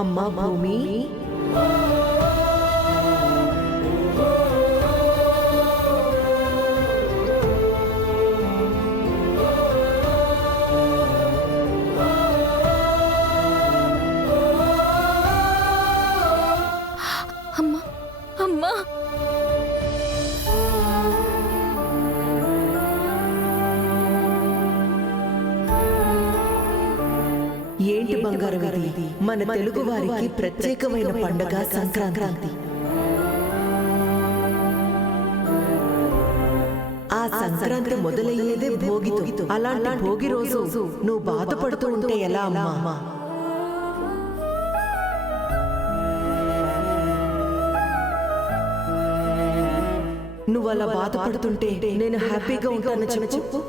అమ్మా భూమి, అమ్మా అమ్మా ఏంటి బంగారం ఇది? మన తెలుగు వారికి ప్రత్యేకమైన పండగ సంక్రాంతి. ఆ సంక్రాంతి మొదలయ్యేదే భోగితో. అలాంటి భోగి రోజు నువ్వు బాధపడుతూ ఉంటే ఎలా అమ్మా? నువ్వు అలా బాధపడుతుంటే నేను హ్యాపీగా ఉంటాను చెప్పు.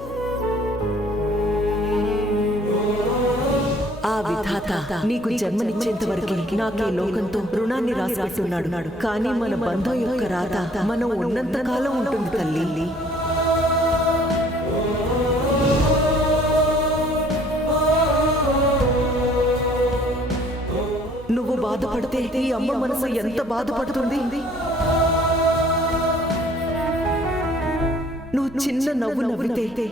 ఆ విధాత నీకు జన్మనిచ్చేంత వరకు నాకు ఈ లోకంతో రుణాన్ని రాసిపెట్టున్నాడు. కానీ మన బంధం యొక్క రాత మనం ఉన్నంత కాలం ఉంటుంది తల్లి. నువ్వు బాధపడితే ఈ అమ్మ మనసు ఎంత బాధపడుతుంది. నువ్వు చిన్న నవ్వు నవ్వితే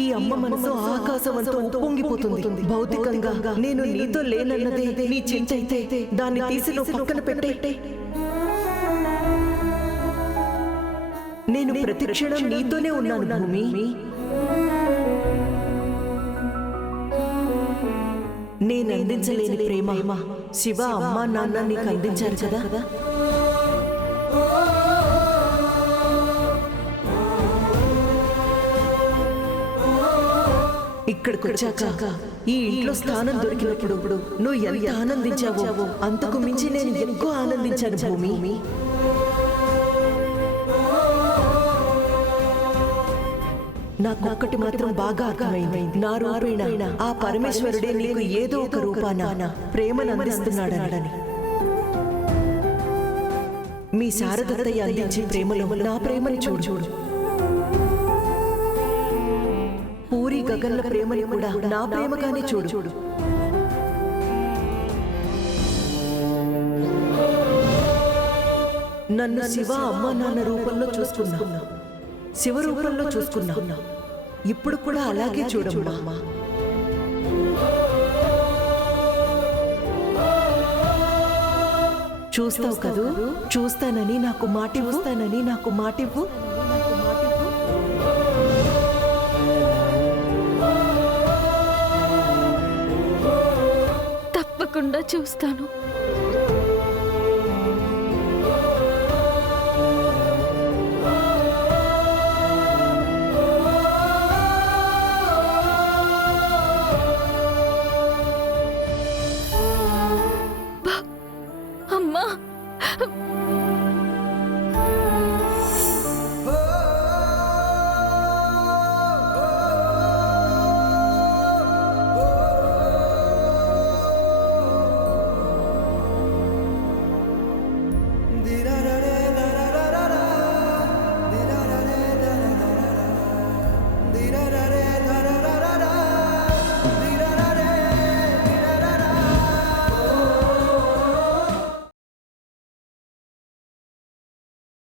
ఈ అమ్మ మనసు ఆకాశమంతా ఉప్పొంగిపోతుంది. భౌతికంగా నేను నీతో లేనన్నదే నీ చింత అయితే దాన్ని తీసి నువ్వు పక్కన పెట్టే. నేను ప్రతి క్షణం నీతోనే ఉన్నాను భూమి. నేను అందించలేని ప్రేమ శివ అమ్మ నాన్న నీకు అందించారు కదా. ఇక్కడికి వచ్చాక ఈ ఇంట్లో స్థానం దొరికినప్పుడు నువ్వు ఎంత ఆనందించావో అంతకు మించి నేను ఎక్కువ ఆనందించాను భూమి. నాకు ఒక్కటి మాత్రం బాగా అర్థమైంది. నా రూపేణ ఆ పరమేశ్వరుడే నీకు ఏదో ఒక రూపాన ప్రేమను అందిస్తున్నాడని. మీ శారదత్తయ్య అందించే ప్రేమలో నా ప్రేమని చూడు. పూరి గగన్ల ప్రేమని కూడా నా ప్రేమగానే చూడు. నన్ను శివ అమ్మ నాన్న రూపంలో చూసుకున్నా, శివ రూపంలో చూసుకున్నా. ఇప్పుడు కూడా అలాగే చూడమ్మా. చూస్తావు కదూ? చూస్తానని నాకు మాటివ్వు. తప్పకుండా చూస్తాను.